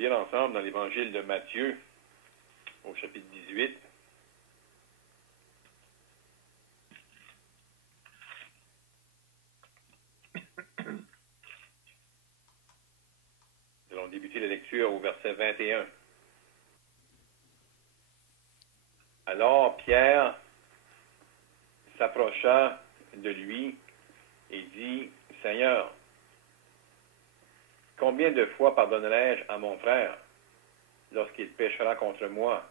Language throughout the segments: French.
lire ensemble dans l'évangile de Matthieu, au chapitre 18. Nous allons débuter la lecture au verset 21. Alors Pierre s'approcha de lui et dit, « Seigneur, combien de fois pardonnerai-je à mon frère lorsqu'il péchera contre moi?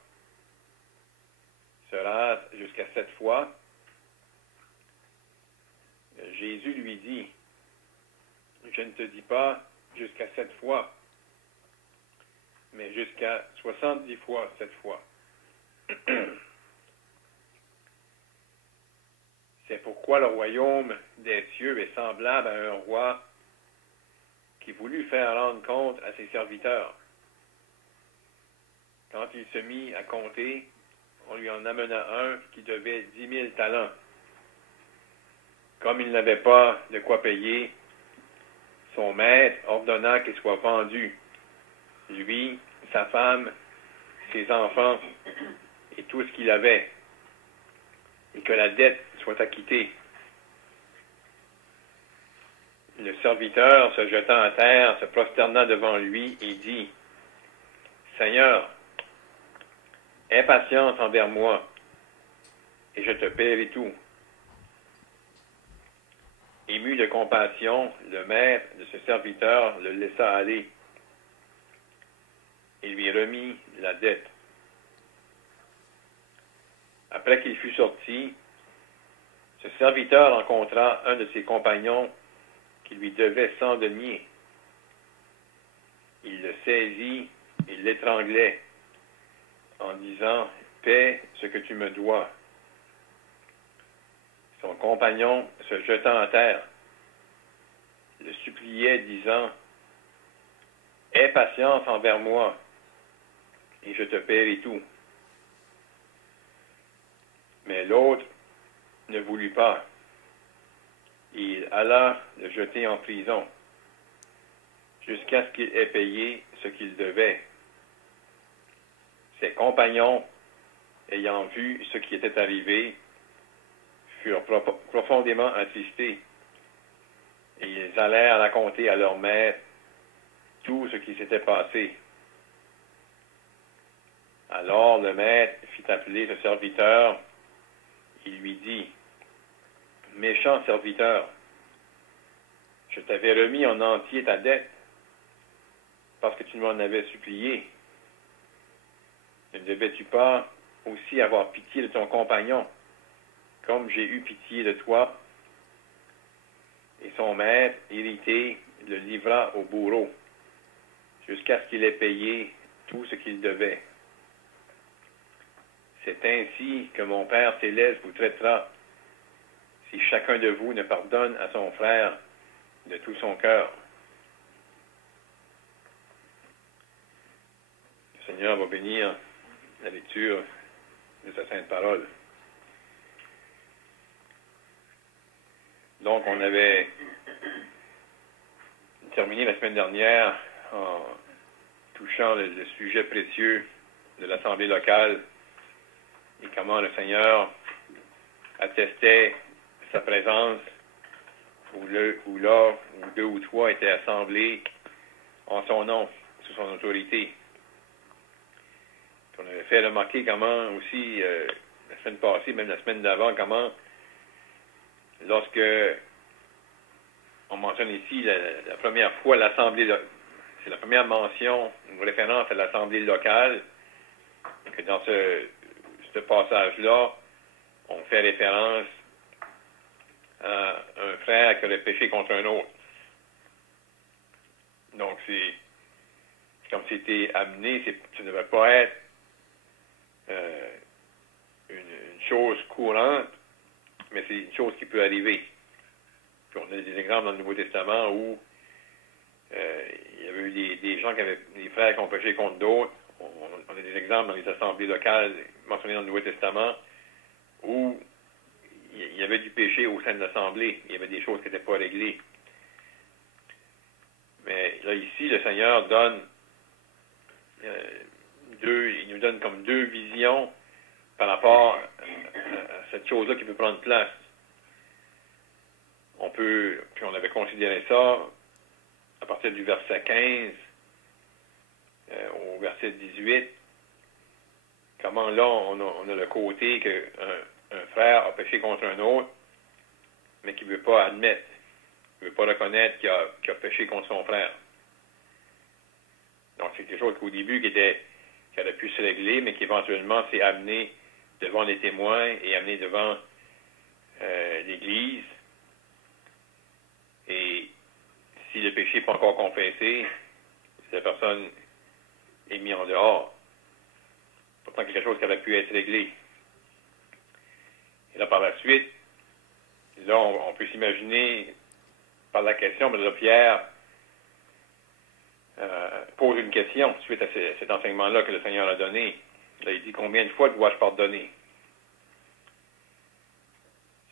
Sera-ce jusqu'à 7 fois? » Jésus lui dit, « Je ne te dis pas jusqu'à 7 fois, mais jusqu'à 70 fois 7 fois. » C'est pourquoi le royaume des cieux est semblable à un roi qui voulut faire rendre compte à ses serviteurs. Quand il se mit à compter, on lui en amena un qui devait 10 000 talents. Comme il n'avait pas de quoi payer, son maître ordonna qu'il soit vendu, lui, sa femme, ses enfants et tout ce qu'il avait, et que la dette soit acquittée. Le serviteur, se jetant à terre, se prosterna devant lui et dit, « Seigneur, aie patience envers moi, et je te paierai tout. » Ému de compassion, le maître de ce serviteur le laissa aller et lui remit la dette. Après qu'il fut sorti, ce serviteur rencontra un de ses compagnons qui lui devait 100 deniers. Il le saisit et l'étranglait en disant, « Paie ce que tu me dois. » Son compagnon, se jetant à terre, le suppliait, disant, « Aie patience envers moi, et je te paierai tout. » Mais l'autre ne voulut pas. Il alla le jeter en prison, jusqu'à ce qu'il ait payé ce qu'il devait. Ses compagnons, ayant vu ce qui était arrivé, furent profondément attristés, et ils allèrent raconter à leur maître tout ce qui s'était passé. Alors le maître fit appeler ce serviteur. Il lui dit, « Méchant serviteur, je t'avais remis en entier ta dette, parce que tu m'en avais supplié. Ne devais-tu pas aussi avoir pitié de ton compagnon, comme j'ai eu pitié de toi? » Et son maître, irrité, le livra au bourreau, jusqu'à ce qu'il ait payé tout ce qu'il devait. C'est ainsi que mon Père céleste vous traitera, si chacun de vous ne pardonne à son frère de tout son cœur. Le Seigneur va bénir la lecture de sa sainte parole. Donc, on avait terminé la semaine dernière en touchant le sujet précieux de l'Assemblée locale et comment le Seigneur attestait sa présence où là, où 2 ou 3 étaient assemblés en son nom, sous son autorité. Puis on avait fait remarquer comment aussi, la semaine passée, même la semaine d'avant, comment lorsque on mentionne ici la première fois l'Assemblée, c'est la première mention, une référence à l'Assemblée locale, et que dans ce passage-là, on fait référence à un frère qui aurait péché contre un autre. Donc, c'est comme c'était amené, ça ne devait pas être une chose courante, mais c'est une chose qui peut arriver. Puis on a des exemples dans le Nouveau Testament où il y avait eu des gens qui avaient des frères qui ont péché contre d'autres. On a des exemples dans les assemblées locales mentionnées dans le Nouveau Testament où il y avait du péché au sein de l'assemblée. Il y avait des choses qui n'étaient pas réglées. Mais là, ici, le Seigneur donne il nous donne comme deux visions par rapport à cette chose-là qui peut prendre place. Puis on avait considéré ça à partir du verset 15 au verset 18, comment là, on a le côté qu'un frère a péché contre un autre, mais qui ne veut pas admettre, qui ne veut pas reconnaître qu'il a péché contre son frère. Donc, c'est quelque chose qu'au début qui aurait pu se régler, mais qui éventuellement s'est amené devant les témoins et amené devant l'Église. Et si le péché n'est pas encore confessé, la personne est mise en dehors. Pourtant, quelque chose qui aurait pu être réglé. Et là, par la suite, là, on peut s'imaginer, par la question, mais là, Pierre pose une question suite à cet enseignement-là que le Seigneur a donné. Là, il dit, combien de fois dois-je pardonner?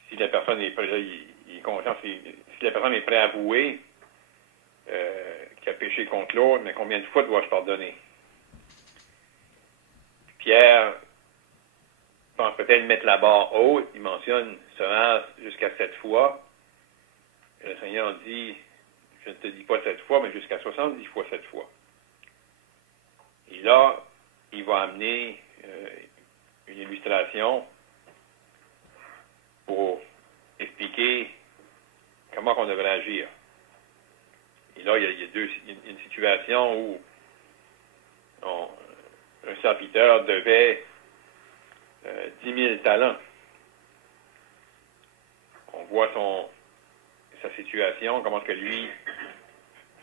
Si la personne est prête, il est conscient, si la personne est prête à avouer qu'il a péché contre l'autre, mais combien de fois dois-je pardonner? Pierre pense peut-être mettre la barre haute. Il mentionne sera jusqu'à 7 fois. Et le Seigneur dit, je ne te dis pas 7 fois, mais jusqu'à 70 fois 7 fois. Et là, il va amener une illustration pour expliquer comment on devrait agir. Et là, il y a une situation où un serviteur devait 10 000 talents. On voit sa situation, comment est-ce que lui,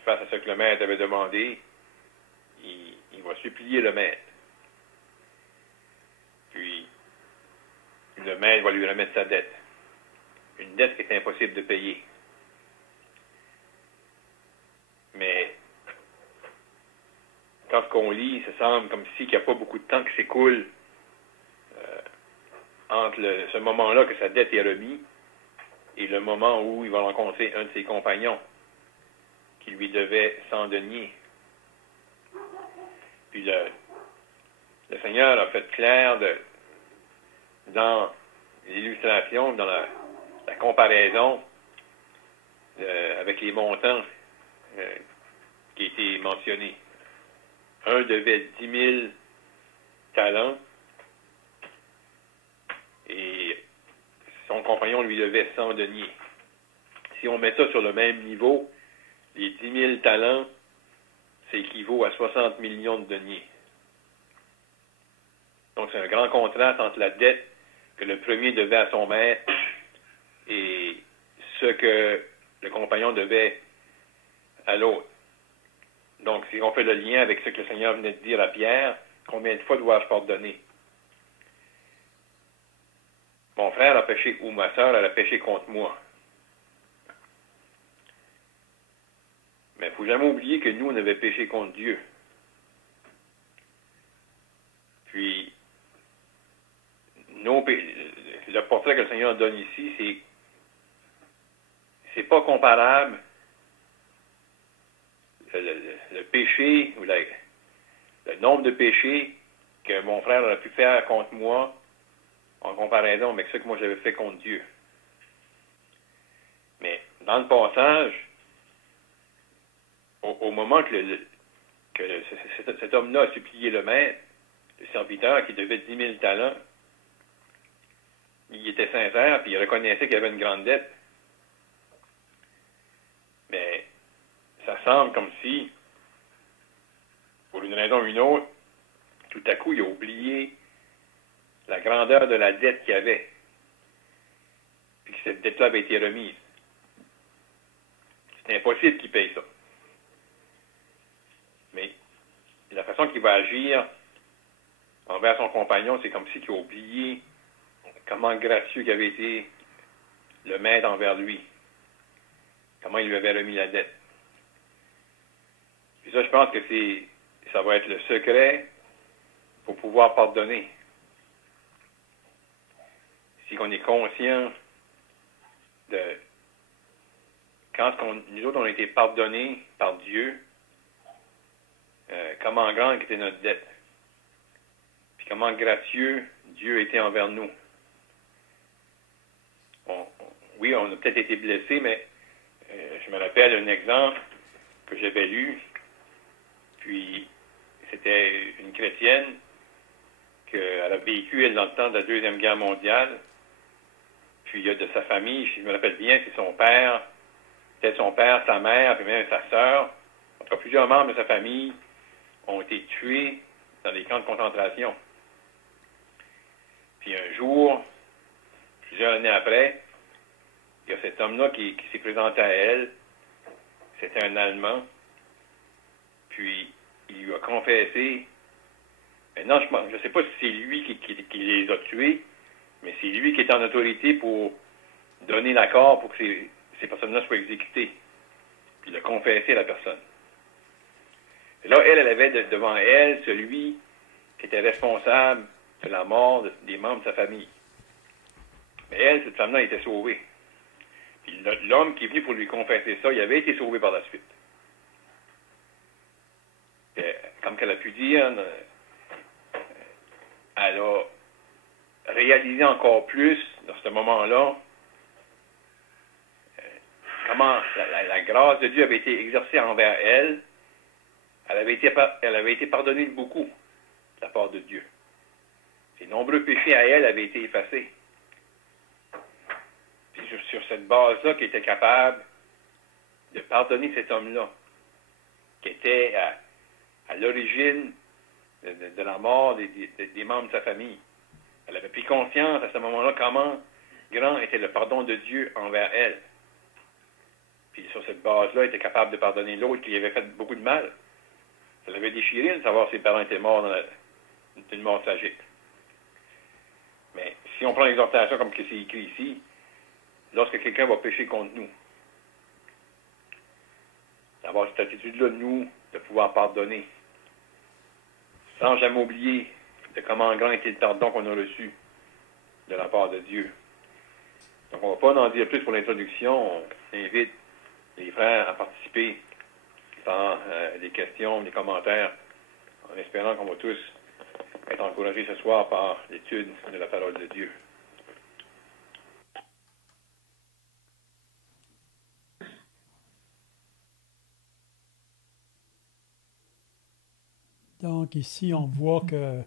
face à ce que le maître avait demandé, il va supplier le maître. Puis, le maître va lui remettre sa dette. Une dette qui est impossible de payer. Mais, quand ce qu'on lit, ça semble comme s'il n'y a pas beaucoup de temps qui s'écoule entre ce moment-là que sa dette est remise et le moment où il va rencontrer un de ses compagnons qui lui devait 100 deniers. Puis le Seigneur a fait clair dans l'illustration, dans la comparaison avec les montants qui étaient mentionnés. Un devait 10 000 talents et son compagnon lui devait 100 deniers. Si on met ça sur le même niveau, les 10 000 talents, ça équivaut à 60 millions de deniers. Donc, c'est un grand contraste entre la dette que le premier devait à son maître et ce que le compagnon devait à l'autre. Donc, si on fait le lien avec ce que le Seigneur venait de dire à Pierre, combien de fois dois-je pardonner? Mon frère a péché ou ma sœur, elle a péché contre moi. Mais il ne faut jamais oublier que nous, on avait péché contre Dieu. Puis, le portrait que le Seigneur donne ici, c'est pas comparable. Le péché, ou le nombre de péchés que mon frère aurait pu faire contre moi, en comparaison avec ce que moi j'avais fait contre Dieu. Mais dans le passage, au moment que cet homme-là a supplié le maître, le serviteur qui devait 10 000 talents, il était sincère, puis il reconnaissait qu'il y avait une grande dette. Mais ça semble comme si, pour une raison ou une autre, tout à coup, il a oublié la grandeur de la dette qu'il avait, puis que cette dette-là avait été remise. C'est impossible qu'il paye ça. Mais la façon qu'il va agir envers son compagnon, c'est comme si il a oublié comment gracieux qu'avait été le maître envers lui, comment il lui avait remis la dette. Puis ça, je pense que ça va être le secret pour pouvoir pardonner. Si on est conscient de quand nous autres on a été pardonnés par Dieu, comment grande était notre dette. puis comment gracieux Dieu était envers nous. Oui, on a peut-être été blessés, mais je me rappelle un exemple que j'avais lu, puis c'était une chrétienne qu'elle a vécu, elle, dans le temps de la Deuxième Guerre mondiale, puis il y a de sa famille, si je me rappelle bien, c'est son père, peut-être son père, sa mère, puis même sa sœur, en tout cas plusieurs membres de sa famille ont été tués dans des camps de concentration. Puis un jour, plusieurs années après, il y a cet homme-là qui s'est présenté à elle. C'était un Allemand. Puis, il lui a confessé. Maintenant, je ne sais pas si c'est lui qui les a tués, mais c'est lui qui est en autorité pour donner l'accord pour que ces personnes-là soient exécutées. Puis, il a confessé à la personne. Et là, elle avait devant elle celui qui était responsable de la mort des membres de sa famille. Mais elle, cette femme-là, était sauvée. Puis l'homme qui est venu pour lui confesser ça, il avait été sauvé par la suite. Et, comme qu'elle a pu dire, elle a réalisé encore plus, dans ce moment-là, comment la grâce de Dieu avait été exercée envers elle. Elle avait été pardonnée de beaucoup de la part de Dieu. Ses nombreux péchés à elle avaient été effacés. Puis sur cette base-là, qui était capable de pardonner cet homme-là, qui était à l'origine de la mort des membres de sa famille. Elle avait pris conscience à ce moment-là comment grand était le pardon de Dieu envers elle. Puis sur cette base-là, elle était capable de pardonner l'autre qui lui avait fait beaucoup de mal. Ça l'avait déchiré de savoir si ses parents étaient morts d'une mort tragique. Mais si on prend l'exhortation comme c'est écrit ici, lorsque quelqu'un va pécher contre nous, d'avoir cette attitude-là de nous, de pouvoir pardonner, sans jamais oublier de comment grand était le pardon qu'on a reçu de la part de Dieu. Donc, on ne va pas en dire plus pour l'introduction. On invite les frères à participer par des questions, des commentaires, en espérant qu'on va tous être encouragés ce soir par l'étude de la parole de Dieu. Donc ici, on voit que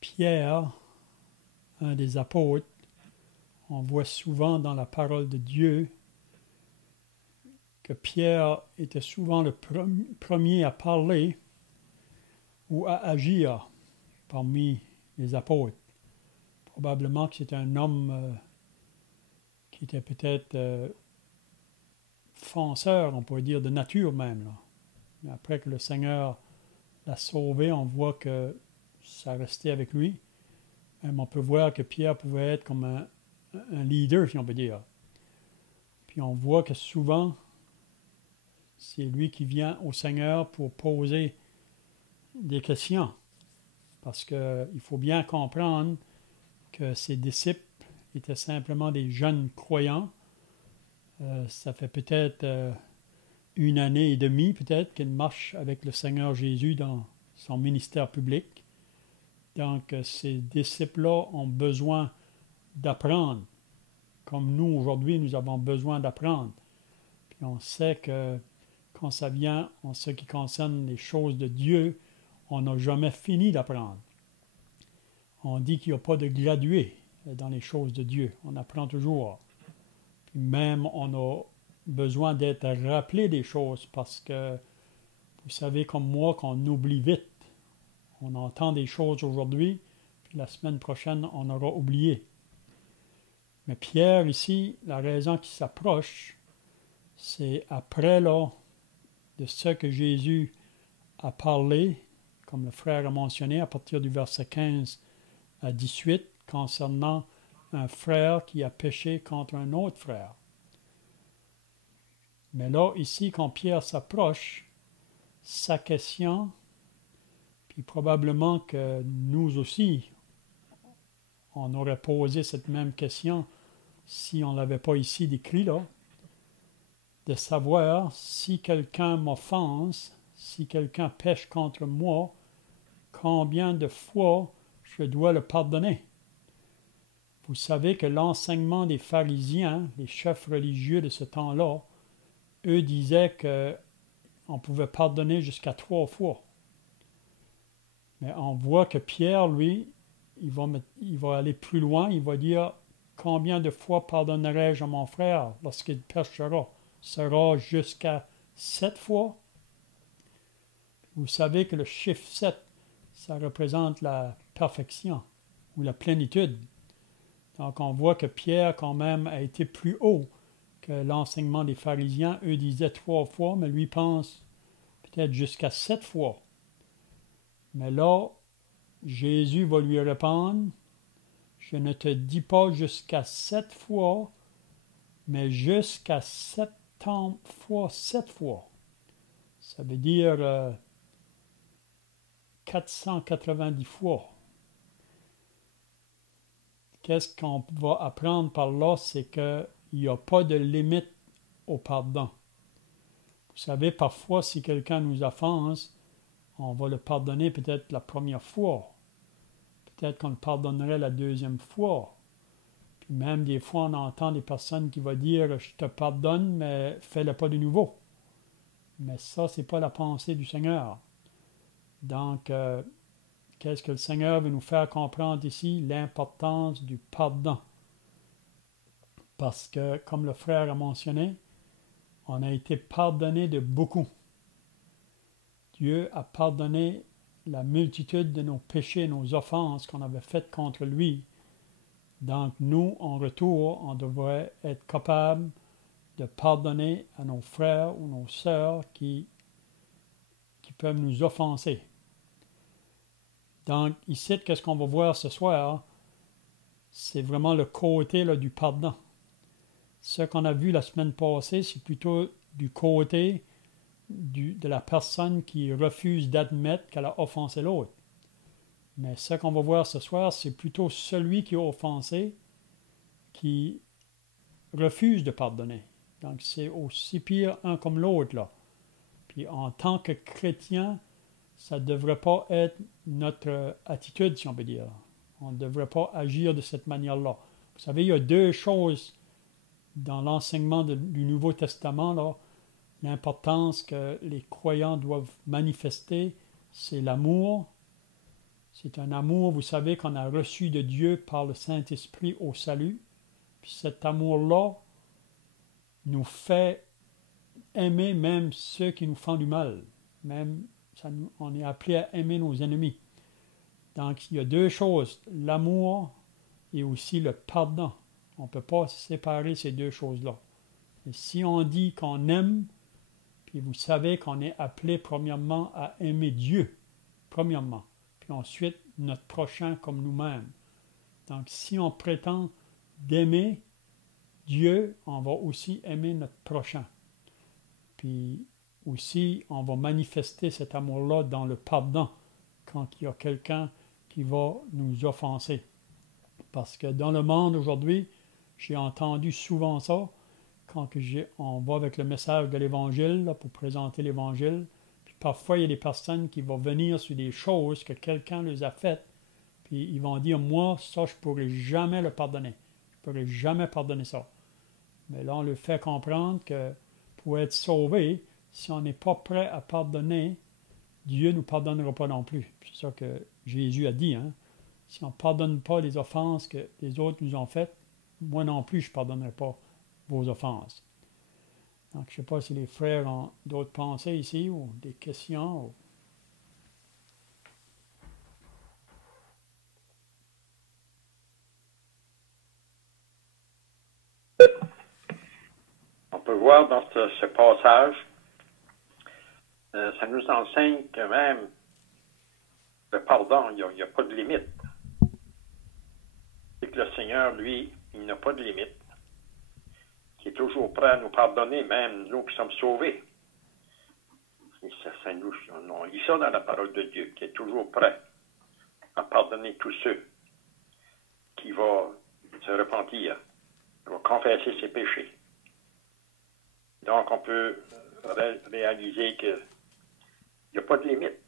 Pierre, un des apôtres, on voit souvent dans la parole de Dieu que Pierre était souvent le premier à parler ou à agir parmi les apôtres. Probablement que c'était un homme qui était peut-être fonceur, on pourrait dire, de nature même. Là. Mais après que le Seigneur l'a sauvé, on voit que ça restait avec lui. Même on peut voir que Pierre pouvait être comme un leader, si on peut dire. Puis on voit que souvent, c'est lui qui vient au Seigneur pour poser des questions. Parce qu'il faut bien comprendre que ses disciples étaient simplement des jeunes croyants. Ça fait peut-être une année et demie, peut-être, qu'il marche avec le Seigneur Jésus dans son ministère public. Donc, ces disciples-là ont besoin d'apprendre. Comme nous, aujourd'hui, nous avons besoin d'apprendre. Puis on sait que quand ça vient en ce qui concerne les choses de Dieu, on n'a jamais fini d'apprendre. On dit qu'il n'y a pas de gradué dans les choses de Dieu. On apprend toujours. Puis même, on a besoin d'être rappelé des choses parce que, vous savez comme moi, qu'on oublie vite. On entend des choses aujourd'hui, puis la semaine prochaine, on aura oublié. Mais Pierre, ici, la raison qu'il s'approche, c'est après là, de ce que Jésus a parlé, comme le frère a mentionné, à partir du verset 15 à 18, concernant un frère qui a péché contre un autre frère. Mais là, ici, quand Pierre s'approche, sa question, puis probablement que nous aussi, on aurait posé cette même question si on ne l'avait pas ici décrit là, de savoir si quelqu'un m'offense, si quelqu'un pêche contre moi, combien de fois je dois le pardonner. Vous savez que l'enseignement des pharisiens, les chefs religieux de ce temps-là, eux disaient qu'on pouvait pardonner jusqu'à 3 fois. Mais on voit que Pierre, lui, il va aller plus loin, il va dire combien de fois pardonnerai-je à mon frère lorsqu'il péchera? Sera jusqu'à 7 fois? Vous savez que le chiffre 7, ça représente la perfection ou la plénitude. Donc on voit que Pierre quand même a été plus haut que l'enseignement des pharisiens. Eux disaient 3 fois, mais lui pense peut-être jusqu'à 7 fois. Mais là, Jésus va lui répondre, je ne te dis pas jusqu'à 7 fois, mais jusqu'à 70 fois 7 fois. Ça veut dire 490 fois. Qu'est-ce qu'on va apprendre par là? C'est qu'il n'y a pas de limite au pardon. Vous savez, parfois, si quelqu'un nous offense, on va le pardonner peut-être la première fois. Peut-être qu'on le pardonnerait la deuxième fois. Puis même des fois, on entend des personnes qui vont dire « Je te pardonne, mais fais-le pas de nouveau. » Mais ça, ce n'est pas la pensée du Seigneur. Donc, qu'est-ce que le Seigneur veut nous faire comprendre ici? L'importance du pardon. Parce que, comme le frère a mentionné, on a été pardonné de beaucoup. Dieu a pardonné la multitude de nos péchés, nos offenses qu'on avait faites contre lui. Donc, nous, en retour, on devrait être capable de pardonner à nos frères ou nos sœurs qui peuvent nous offenser. Donc, ici, qu'est-ce qu'on va voir ce soir? C'est vraiment le côté là, du pardon. Ce qu'on a vu la semaine passée, c'est plutôt du côté de la personne qui refuse d'admettre qu'elle a offensé l'autre. Mais ce qu'on va voir ce soir, c'est plutôt celui qui a offensé qui refuse de pardonner. Donc, c'est aussi pire un comme l'autre, là. Puis, en tant que chrétien, ça ne devrait pas être notre attitude, si on peut dire. On ne devrait pas agir de cette manière-là. Vous savez, il y a 2 choses dans l'enseignement du Nouveau Testament, là. L'importance que les croyants doivent manifester, c'est l'amour. C'est un amour, vous savez, qu'on a reçu de Dieu par le Saint-Esprit au salut. Puis cet amour-là nous fait aimer même ceux qui nous font du mal. Même, on est appelé à aimer nos ennemis. Donc, il y a 2 choses, l'amour et aussi le pardon. On ne peut pas séparer ces 2 choses-là. Et si on dit qu'on aime, puis vous savez qu'on est appelé premièrement à aimer Dieu, premièrement, puis ensuite notre prochain comme nous-mêmes. Donc, si on prétend d'aimer Dieu, on va aussi aimer notre prochain. Puis aussi, on va manifester cet amour-là dans le pardon quand il y a quelqu'un qui va nous offenser. Parce que dans le monde aujourd'hui, j'ai entendu souvent ça, quand on va avec le message de l'Évangile pour présenter l'Évangile. Puis parfois, il y a des personnes qui vont venir sur des choses que quelqu'un les a faites, puis ils vont dire, moi, ça, je ne pourrai jamais le pardonner. Je ne pourrai jamais pardonner ça. Mais là, on leur fait comprendre que pour être sauvé, si on n'est pas prêt à pardonner, Dieu ne nous pardonnera pas non plus. C'est ça que Jésus a dit. Hein? Si on ne pardonne pas les offenses que les autres nous ont faites, moi non plus, je ne pardonnerai pas vos offenses. Donc, je ne sais pas si les frères ont d'autres pensées ici ou des questions. On peut voir dans ce passage, ça nous enseigne que même le pardon, il n'y a pas de limite. C'est que le Seigneur, lui, il n'a pas de limite. Il est toujours prêt à nous pardonner, même nous qui sommes sauvés. On lit ça dans la parole de Dieu, qui est toujours prêt à pardonner tous ceux qui vont se repentir, qui vont confesser ses péchés. Donc, on peut réaliser qu'il n'y a pas de limite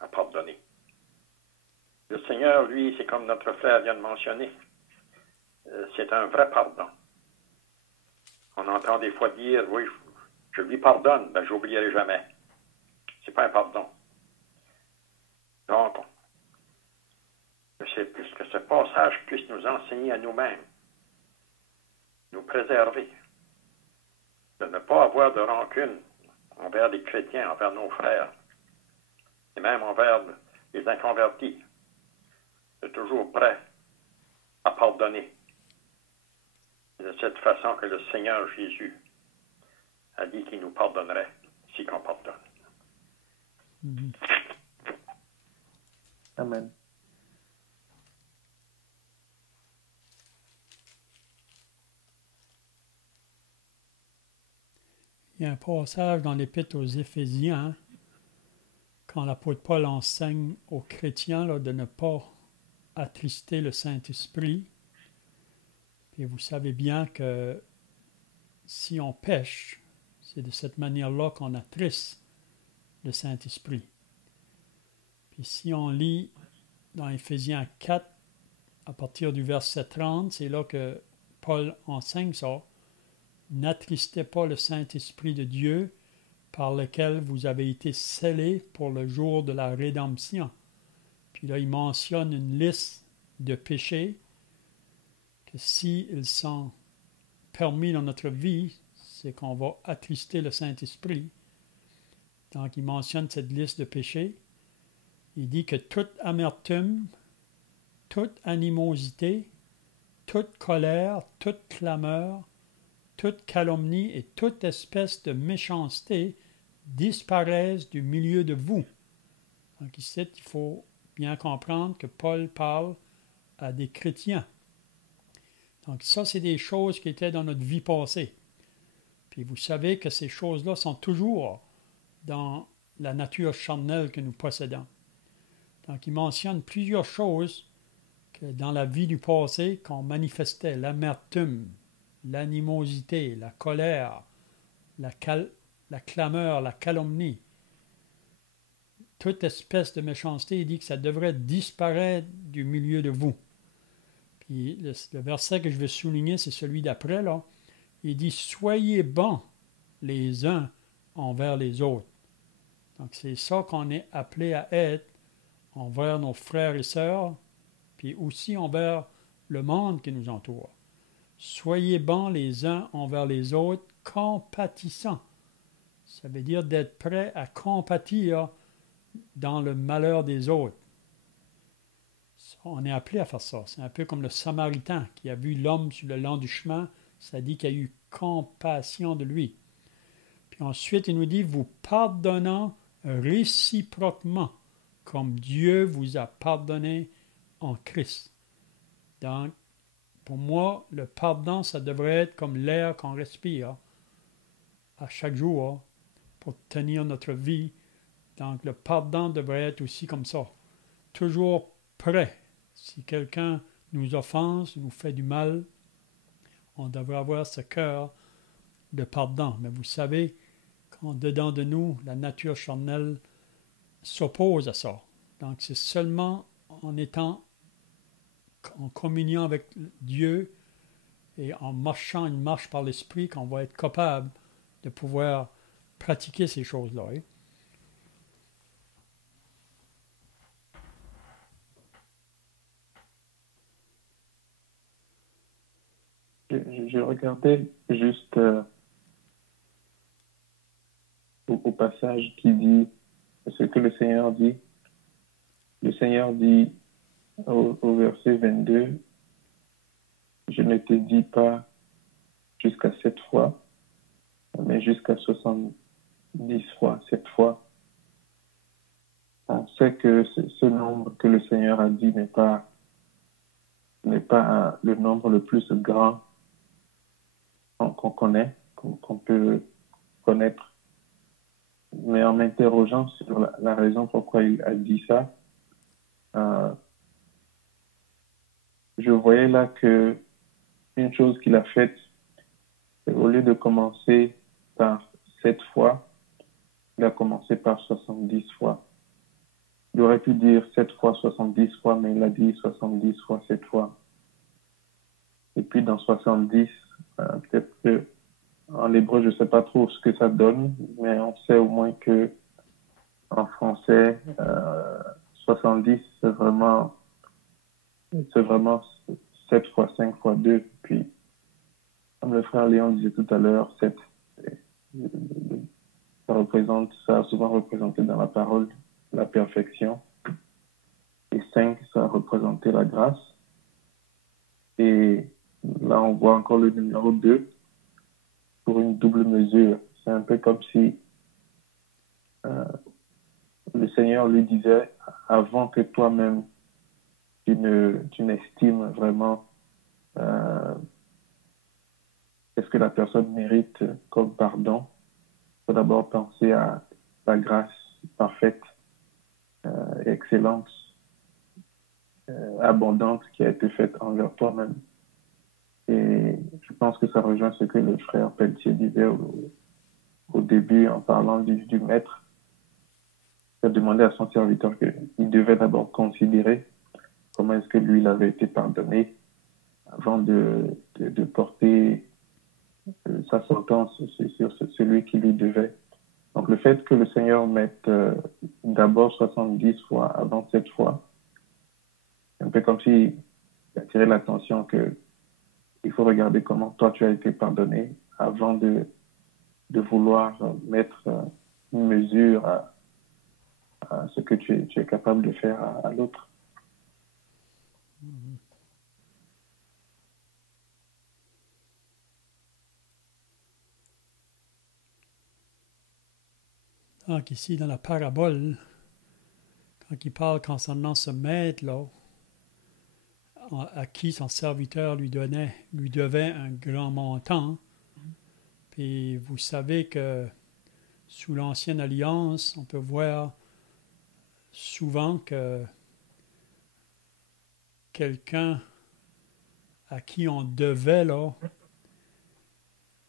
à pardonner. le Seigneur, lui, c'est comme notre frère vient de mentionner, c'est un vrai pardon. On entend des fois dire, oui, je lui pardonne, ben j'oublierai jamais. C'est pas un pardon. Donc, que ce passage puisse nous enseigner à nous-mêmes, nous préserver, de ne pas avoir de rancune envers les chrétiens, envers nos frères, et même envers les inconvertis. C'est toujours prêt à pardonner. C'est de cette façon que le Seigneur Jésus a dit qu'il nous pardonnerait si qu'on pardonne. Mhm. Amen. Il y a un passage dans l'Épître aux Éphésiens, hein, quand l'apôtre Paul enseigne aux chrétiens là, de ne pas attrister le Saint-Esprit. Et vous savez bien que si on pêche, c'est de cette manière-là qu'on attriste le Saint-Esprit. Puis si on lit dans Éphésiens 4, à partir du verset 30, c'est là que Paul enseigne ça. N'attristez pas le Saint-Esprit de Dieu par lequel vous avez été scellés pour le jour de la rédemption. Puis là, il mentionne une liste de péchés que s'ils sont permis dans notre vie, c'est qu'on va attrister le Saint-Esprit. Donc, il mentionne cette liste de péchés. Il dit que toute amertume, toute animosité, toute colère, toute clameur, toute calomnie et toute espèce de méchanceté disparaissent du milieu de vous. Donc ici, il faut bien comprendre que Paul parle à des chrétiens. Donc ça, c'est des choses qui étaient dans notre vie passée. Puis vous savez que ces choses-là sont toujours dans la nature charnelle que nous possédons. Donc il mentionne plusieurs choses que dans la vie du passé qu'on manifestait, l'amertume, l'animosité, la colère, la clameur, la calomnie, toute espèce de méchanceté, il dit que ça devrait disparaître du milieu de vous. Puis le verset que je veux souligner, c'est celui d'après, là. Il dit « Soyez bons les uns envers les autres ». Donc c'est ça qu'on est appelé à être envers nos frères et sœurs, puis aussi envers le monde qui nous entoure. Soyez bons les uns envers les autres, compatissants. Ça veut dire d'être prêt à compatir dans le malheur des autres. On est appelé à faire ça. C'est un peu comme le Samaritain qui a vu l'homme sur le long du chemin. Ça dit qu'il y a eu compassion de lui. Puis ensuite, il nous dit, vous pardonnant réciproquement, comme Dieu vous a pardonné en Christ. Donc, pour moi, le pardon, ça devrait être comme l'air qu'on respire à chaque jour pour tenir notre vie. Donc, le pardon devrait être aussi comme ça. Toujours prêt. Si quelqu'un nous offense, nous fait du mal, on devrait avoir ce cœur de pardon. Mais vous savez, qu'en dedans de nous, la nature charnelle s'oppose à ça. Donc, c'est seulement en étant en communion avec Dieu et en marchant une marche par l'Esprit qu'on va être capable de pouvoir pratiquer ces choses-là. Hein? Je regardais juste au passage qui dit ce que le Seigneur dit. Le Seigneur dit au verset 22, je ne te dis pas jusqu'à 7 fois, mais jusqu'à 70 fois, 7 fois. On sait que ce nombre que le Seigneur a dit n'est pas le nombre le plus grand qu'on connaît, qu'on peut connaître. Mais en m'interrogeant sur la raison pourquoi il a dit ça, je voyais là que une chose qu'il a faite, c'est au lieu de commencer par 7 fois, il a commencé par 70 fois. Il aurait pu dire 7 fois, 70 fois, mais il a dit 70 fois, 7 fois. Et puis dans 70, peut-être que en hébreu, je ne sais pas trop ce que ça donne, mais on sait au moins que en français, 70, c'est vraiment 7 fois 5 fois 2. Puis, comme le frère Léon disait tout à l'heure, 7, ça a souvent représenté dans la parole la perfection. Et 5, ça a représenté la grâce. Et là, on voit encore le numéro 2 pour une double mesure. C'est un peu comme si le Seigneur lui disait, avant que toi-même, tu n'estimes vraiment qu'est-ce que la personne mérite comme pardon, il faut d'abord penser à la grâce parfaite, excellente, abondante qui a été faite envers toi-même. Et je pense que ça rejoint ce que le frère Pelletier disait au début en parlant du maître. Il a demandé à son serviteur qu'il devait d'abord considérer comment est-ce que lui, il avait été pardonné avant de porter sa sentence sur celui qui lui devait. Donc le fait que le Seigneur mette d'abord 70 fois avant 7 fois, c'est un peu comme s'il attirait l'attention que il faut regarder comment toi tu as été pardonné avant de vouloir mettre une mesure à ce que tu es capable de faire à l'autre. Donc ici, dans la parabole, quand il parle concernant ce maître-là, à qui son serviteur lui devait un grand montant, puis vous savez que sous l'Ancienne Alliance, on peut voir souvent que quelqu'un à qui on devait, là,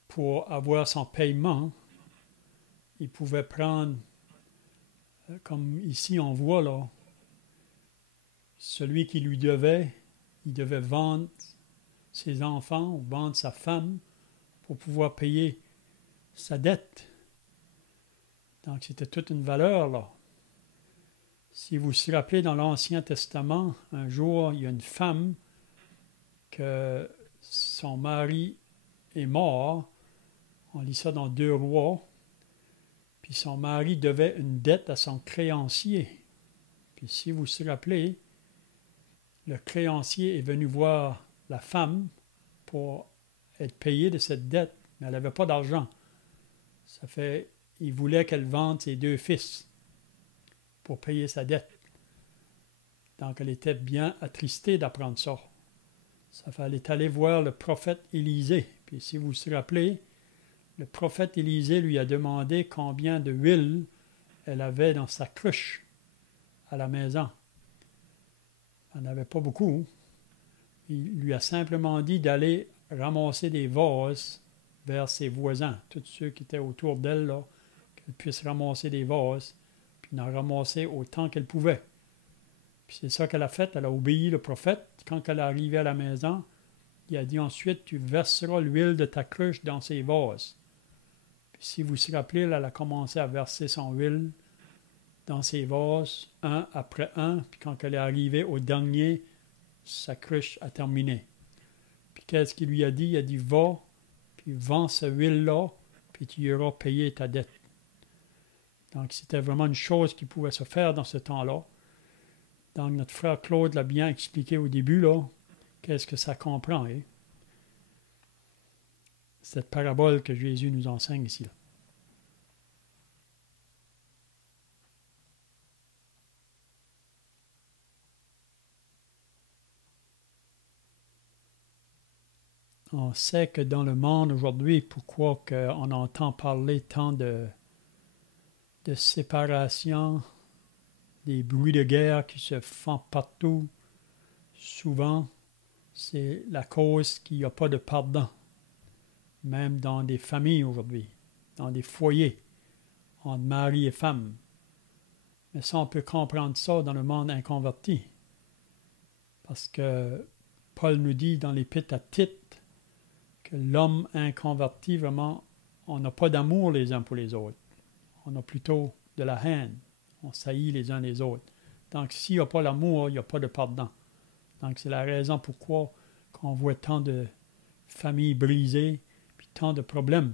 pour avoir son paiement, il pouvait prendre, comme ici on voit, là, celui qui lui devait, il devait vendre ses enfants ou vendre sa femme pour pouvoir payer sa dette. Donc c'était toute une valeur, là. Si vous vous rappelez, dans l'Ancien Testament, un jour, il y a une femme que son mari est mort. On lit ça dans 2 Rois. Puis son mari devait une dette à son créancier. Puis si vous vous rappelez, le créancier est venu voir la femme pour être payé de cette dette, mais elle n'avait pas d'argent. Ça fait, il voulait qu'elle vende ses 2 fils pour payer sa dette. Donc elle était bien attristée d'apprendre ça. Ça fait, elle est allée voir le prophète Élisée. Puis si vous vous rappelez, le prophète Élisée lui a demandé combien de huile elle avait dans sa cruche à la maison. Elle n'avait pas beaucoup. Il lui a simplement dit d'aller ramasser des vases vers ses voisins, tous ceux qui étaient autour d'elle, là, qu'elle puisse ramasser des vases, puis en ramasser autant qu'elle pouvait. Puis c'est ça qu'elle a fait, elle a obéi le prophète. Quand elle est arrivée à la maison, il a dit ensuite, tu verseras l'huile de ta cruche dans ces vases. Puis si vous vous rappelez, elle a commencé à verser son huile dans ses vases, un après un, puis quand elle est arrivée au dernier, sa cruche a terminé. Puis qu'est-ce qu'il lui a dit? Il a dit, va, puis vends ce huile-là, puis tu auras payé ta dette. Donc c'était vraiment une chose qui pouvait se faire dans ce temps-là. Donc notre frère Claude l'a bien expliqué au début, là, qu'est-ce que ça comprend, hein? Cette parabole que Jésus nous enseigne ici, là. On sait que dans le monde aujourd'hui, pourquoi on entend parler tant de séparation, des bruits de guerre qui se font partout, souvent, c'est la cause qu'il n'y a pas de pardon, même dans des familles aujourd'hui, dans des foyers, entre mari et femme. Mais ça, on peut comprendre ça dans le monde inconverti. Parce que Paul nous dit dans l'Épître à Tite que l'homme inconverti, vraiment, on n'a pas d'amour les uns pour les autres. On a plutôt de la haine. On saillit les uns les autres. Donc, s'il n'y a pas l'amour, il n'y a pas de pardon. Donc, c'est la raison pourquoi on voit tant de familles brisées, puis tant de problèmes.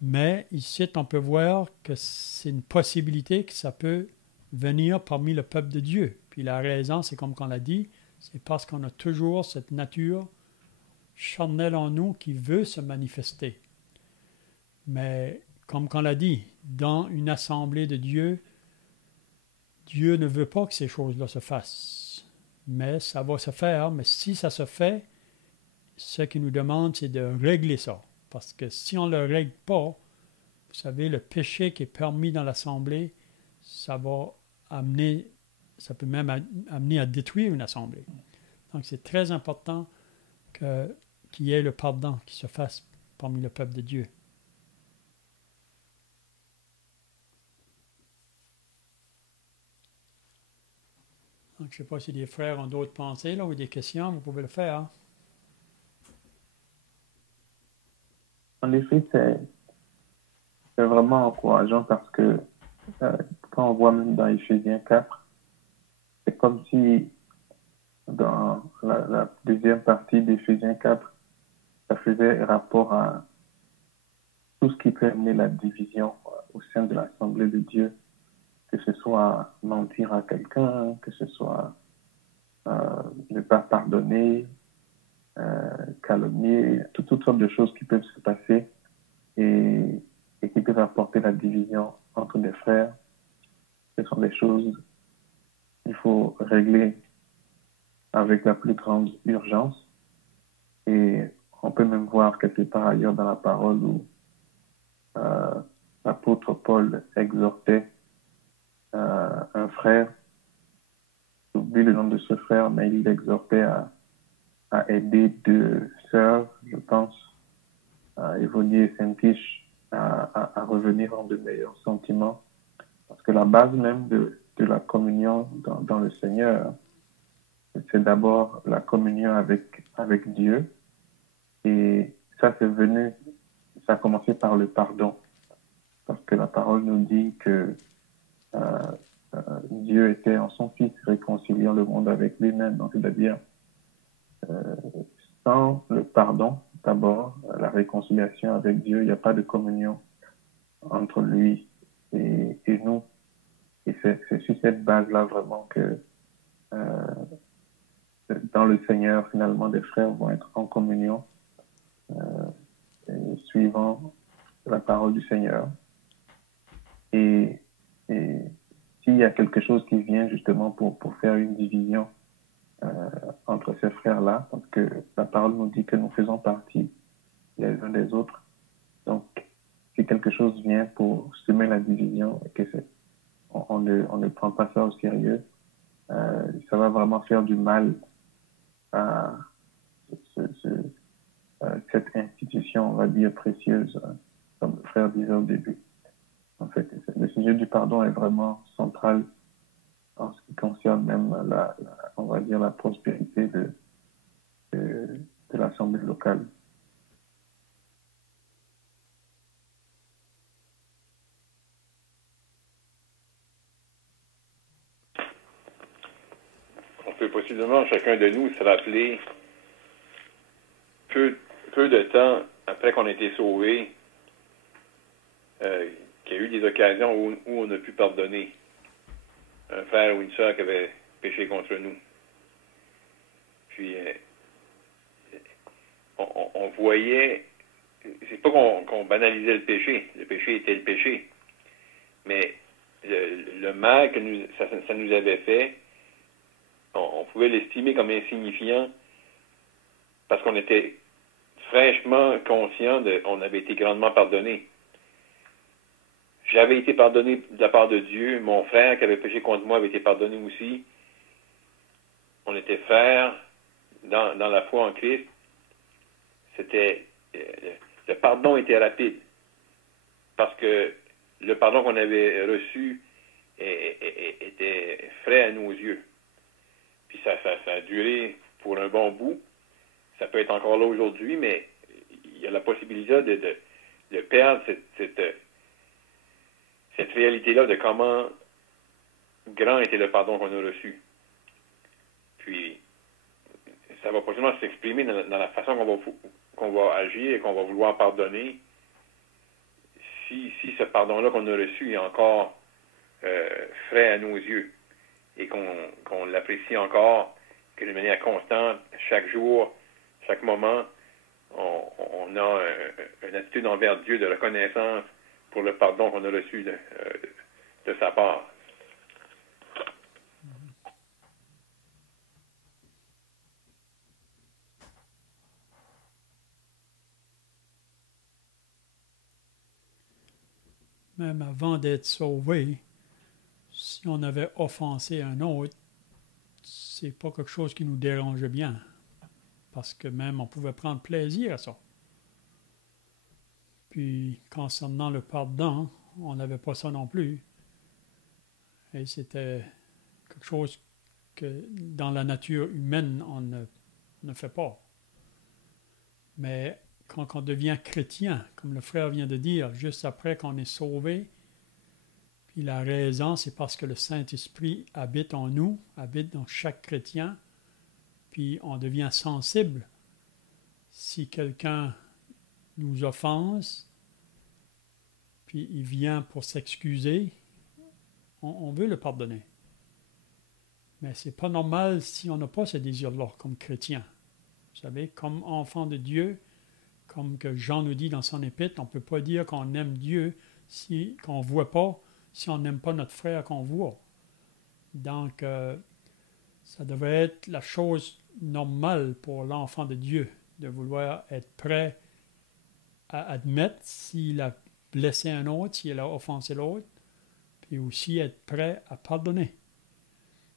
Mais ici, on peut voir que c'est une possibilité que ça peut venir parmi le peuple de Dieu. Puis la raison, c'est comme on l'a dit, c'est parce qu'on a toujours cette nature charnelle en nous qui veut se manifester. Mais comme on l'a dit, dans une assemblée de Dieu, Dieu ne veut pas que ces choses-là se fassent. Mais ça va se faire. Mais si ça se fait, ce qu'il nous demande, c'est de régler ça. Parce que si on ne le règle pas, vous savez, le péché qui est permis dans l'assemblée, ça peut même amener à détruire une assemblée. Donc, c'est très important qu'il y ait le pardon qui se fasse parmi le peuple de Dieu. Donc, je ne sais pas si les frères ont d'autres pensées là, ou des questions, vous pouvez le faire. Hein? En effet, c'est vraiment encourageant parce que quand on voit même dans Éphésiens 4, c'est comme si dans la deuxième partie d'Éphésiens 4, ça faisait rapport à tout ce qui peut amener la division au sein de l'Assemblée de Dieu, que ce soit mentir à quelqu'un, que ce soit ne pas pardonner, calomnier, toutes sortes de choses qui peuvent se passer et qui peuvent apporter la division entre des frères. Ce sont des choses qu'il faut régler avec la plus grande urgence. Et on peut même voir quelque part ailleurs dans la parole où l'apôtre Paul exhortait un frère, j'oublie le nom de ce frère, mais il l'exhortait à aider deux sœurs, je pense, Évonie et Saint-Tiche, à revenir en de meilleurs sentiments. Parce que la base même de la communion dans le Seigneur, c'est d'abord la communion avec Dieu. Et ça, ça a commencé par le pardon. Parce que la parole nous dit que Dieu était en son Fils réconciliant le monde avec lui-même. Donc, c'est-à-dire, sans le pardon, d'abord, la réconciliation avec Dieu, il n'y a pas de communion entre lui et nous. Et c'est sur cette base-là vraiment que dans le Seigneur, finalement, des frères vont être en communion suivant la parole du Seigneur. Et s'il y a quelque chose qui vient justement pour faire une division entre ces frères-là, parce que la parole nous dit que nous faisons partie les uns des autres. Donc, si quelque chose vient pour semer la division et que on ne prend pas ça au sérieux, ça va vraiment faire du mal à cette institution, on va dire, précieuse, comme le frère disait au début. En fait, le sujet du pardon est vraiment central en ce qui concerne même on va dire, la prospérité de l'Assemblée locale. On peut possiblement, chacun de nous, se rappeler peu de temps après qu'on a été sauvé, qu'il y a eu des occasions où on a pu pardonner un frère ou une sœur qui avait péché contre nous. Puis, on voyait, c'est pas qu'on banalisait le péché était le péché, mais le mal que ça nous avait fait, on pouvait l'estimer comme insignifiant parce qu'on était fraîchement conscient on avait été grandement pardonné. J'avais été pardonné de la part de Dieu. Mon frère qui avait péché contre moi avait été pardonné aussi. On était frères dans la foi en Christ. Le pardon était rapide parce que le pardon qu'on avait reçu était frais à nos yeux. Puis ça a duré pour un bon bout. Ça peut être encore là aujourd'hui, mais il y a la possibilité de perdre cette réalité-là de comment grand était le pardon qu'on a reçu. Puis, ça va possiblement s'exprimer dans la façon qu'on va agir et qu'on va vouloir pardonner. Si ce pardon-là qu'on a reçu est encore frais à nos yeux et qu'on l'apprécie encore, que de manière constante, chaque jour, chaque moment, on a une attitude envers Dieu de reconnaissance pour le pardon qu'on a reçu de sa part. Même avant d'être sauvé, si on avait offensé un autre, c'est pas quelque chose qui nous dérangeait bien. Parce que même on pouvait prendre plaisir à ça. Puis, concernant le pardon, on n'avait pas ça non plus. Et c'était quelque chose que dans la nature humaine, on ne fait pas. Mais quand on devient chrétien, comme le frère vient de dire, juste après qu'on est sauvé, puis la raison, c'est parce que le Saint-Esprit habite en nous, habite dans chaque chrétien, puis on devient sensible. Si quelqu'un nous offense, puis il vient pour s'excuser, on veut le pardonner. Mais c'est pas normal si on n'a pas ce désir-là comme chrétien. Vous savez, comme enfant de Dieu, comme que Jean nous dit dans son épître, on ne peut pas dire qu'on aime Dieu qu'on ne voit pas, si on n'aime pas notre frère qu'on voit. Donc, ça devrait être la chose normale pour l'enfant de Dieu, de vouloir être prêt à admettre s'il a blessé un autre, s'il a offensé l'autre, puis aussi être prêt à pardonner.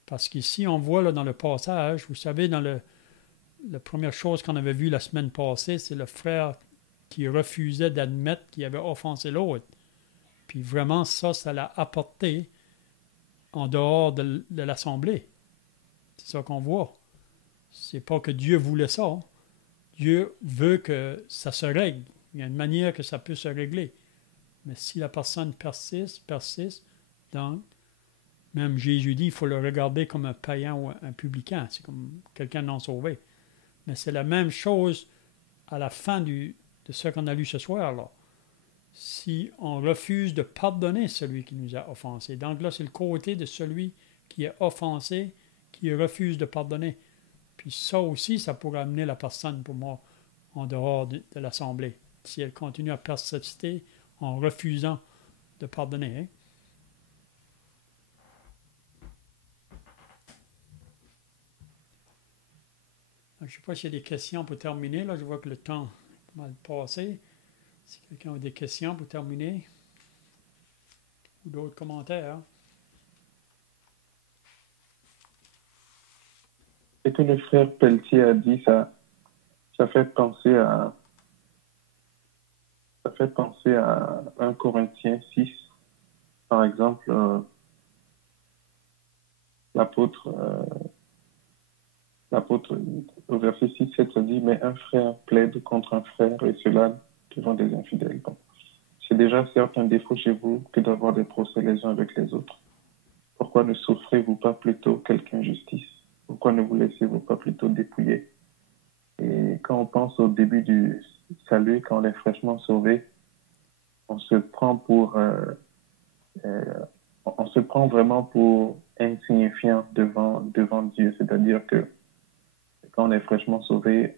Parce qu'ici, on voit là, dans le passage, vous savez, dans la première chose qu'on avait vue la semaine passée, c'est le frère qui refusait d'admettre qu'il avait offensé l'autre. Puis vraiment, ça l'a apporté en dehors de l'assemblée. C'est ça qu'on voit. C'est pas que Dieu voulait ça. Dieu veut que ça se règle. Il y a une manière que ça peut se régler. Mais si la personne persiste, donc, même Jésus dit, il faut le regarder comme un païen ou un publicain. C'est comme quelqu'un non sauvé. Mais c'est la même chose à la fin de ce qu'on a lu ce soir, là. Si on refuse de pardonner celui qui nous a offensés. Donc là, c'est le côté de celui qui est offensé, qui refuse de pardonner. Puis ça aussi, ça pourrait amener la personne, pour moi, en dehors de l'assemblée. Si elle continue à persister en refusant de pardonner. Hein? Je ne sais pas s'il y a des questions pour terminer. Là, je vois que le temps est mal passé. Si quelqu'un a des questions pour terminer, ou d'autres commentaires. Ce que le frère Pelletier a dit, ça fait penser à 1 Corinthiens 6, par exemple, l'apôtre au verset 6-7, ça dit, mais un frère plaide contre un frère, et cela devant des infidèles. Bon. C'est déjà certes un défaut chez vous que d'avoir des procès les uns avec les autres. Pourquoi ne souffrez-vous pas plutôt quelque injustice? Pourquoi ne vous laissez-vous pas plutôt dépouiller? Et quand on pense au début du salut, quand on est fraîchement sauvé, on se prend vraiment pour insignifiant devant Dieu. C'est-à-dire que quand on est fraîchement sauvé,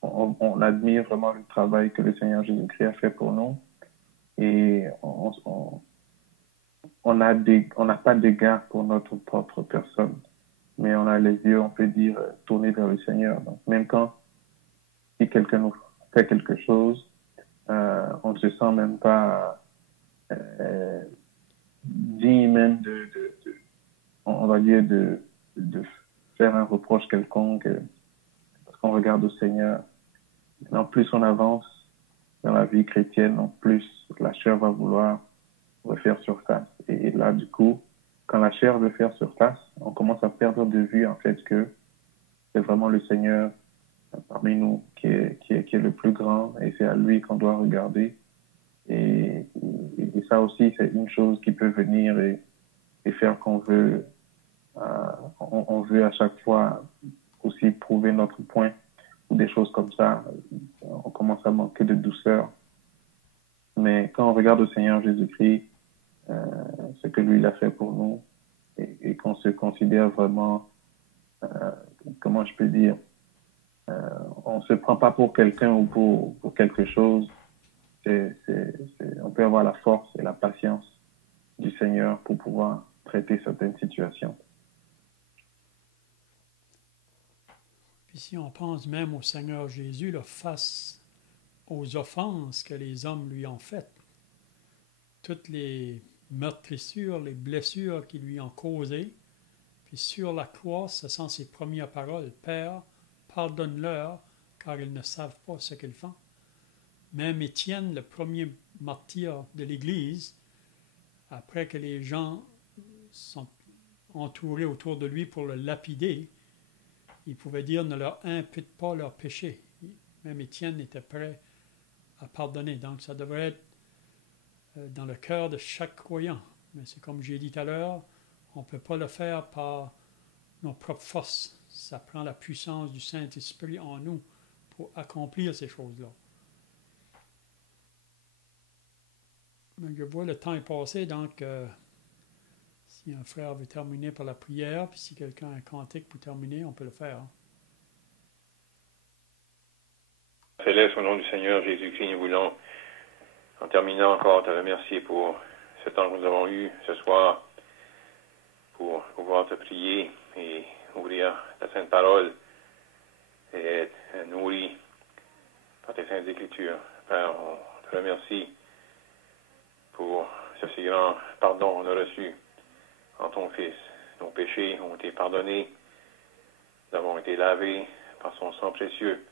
on admire vraiment le travail que le Seigneur Jésus-Christ a fait pour nous. Et on n'a pas d'égard pour notre propre personne. Mais on a les yeux, on peut dire, tournés vers le Seigneur. Donc, même si quelqu'un nous fait quelque chose, on ne se sent même pas digne même on va dire, de faire un reproche quelconque, parce qu'on regarde au Seigneur. En plus on avance dans la vie chrétienne, en plus la chair va vouloir refaire surface. Et là, du coup, quand la chair veut faire surface, on commence à perdre de vue, en fait, que c'est vraiment le Seigneur parmi nous qui est le plus grand et c'est à lui qu'on doit regarder. Et ça aussi, c'est une chose qui peut venir et faire qu'on veut, on veut à chaque fois aussi prouver notre point ou des choses comme ça. On commence à manquer de douceur. Mais quand on regarde au Seigneur Jésus-Christ, ce que lui il a fait pour nous et qu'on se considère vraiment, comment je peux dire, on se prend pas pour quelqu'un ou pour quelque chose. On peut avoir la force et la patience du Seigneur pour pouvoir traiter certaines situations. Puis si on pense même au Seigneur Jésus, là, face aux offenses que les hommes lui ont faites, toutes les meurtrissures, les blessures qu'ils lui ont causées, puis sur la croix, ce sont ses premières paroles. Père, pardonne-leur, car ils ne savent pas ce qu'ils font. Même Étienne, le premier martyr de l'Église, après que les gens sont entourés autour de lui pour le lapider, il pouvait dire ne leur impute pas leurs péchés. Même Étienne était prêt à pardonner. Donc ça devrait être dans le cœur de chaque croyant. Mais c'est comme j'ai dit tout à l'heure, on ne peut pas le faire par nos propres forces. Ça prend la puissance du Saint-Esprit en nous pour accomplir ces choses-là. Mais je vois le temps est passé, donc si un frère veut terminer par la prière, puis si quelqu'un a un cantique pour terminer, on peut le faire. Céleste, au nom du Seigneur Jésus-Christ, nous voulons, en terminant encore, te remercier pour ce temps que nous avons eu ce soir pour pouvoir te prier et ouvrir ta sainte parole et être nourri par tes saintes écritures. Père, on te remercie pour ce si grand pardon qu'on a reçu en ton Fils. Nos péchés ont été pardonnés, nous avons été lavés par son sang précieux.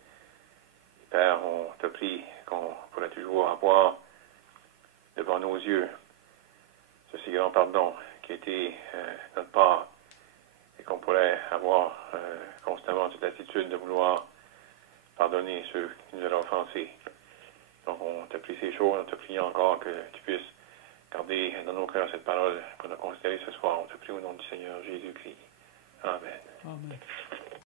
Père, on te prie qu'on pourrait toujours avoir devant nos yeux ce si grand pardon qui était notre part et qu'on pourrait avoir constamment cette attitude de vouloir pardonner ceux qui nous ont offensés. Donc on te prie ces choses, on te prie encore que tu puisses garder dans nos cœurs cette parole qu'on a considérée ce soir. On te prie au nom du Seigneur Jésus-Christ. Amen. Amen.